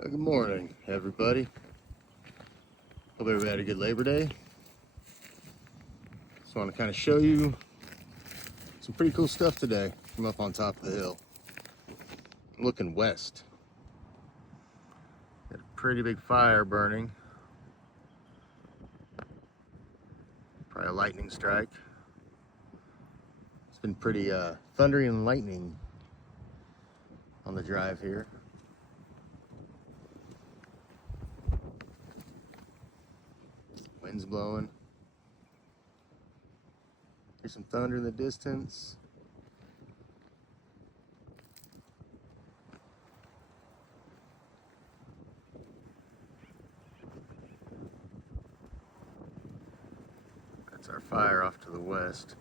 Good morning, everybody. Hope everybody had a good Labor Day. Just want to kind of show you some pretty cool stuff today from up on top of the hill. I'm looking west. Got a pretty big fire burning. Probably a lightning strike. It's been pretty thundery and lightning on the drive here. Wind's blowing. Here's some thunder in the distance. That's our fire off to the west.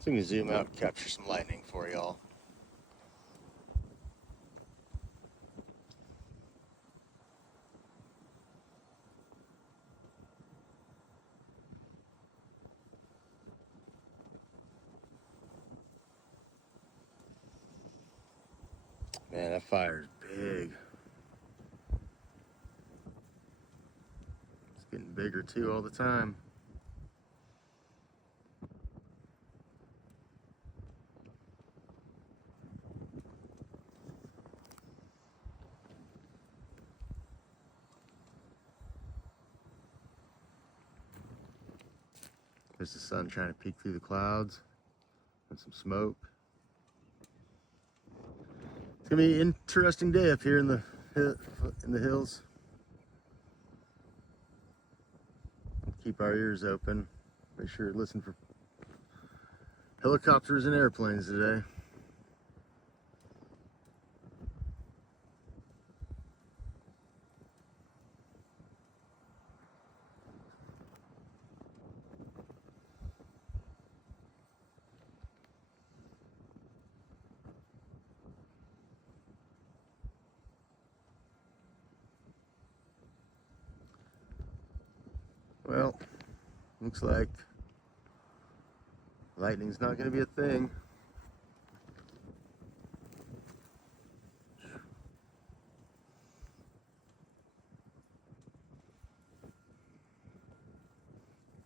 So I'm gonna zoom out and capture some lightning for y'all. Man, that fire's big. It's getting bigger too all the time. There's the sun trying to peek through the clouds and some smoke. It's gonna be an interesting day up here in the hills. Keep our ears open. Make sure to listen for helicopters and airplanes today. Well, looks like lightning's not going to be a thing.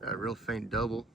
Got a real faint double.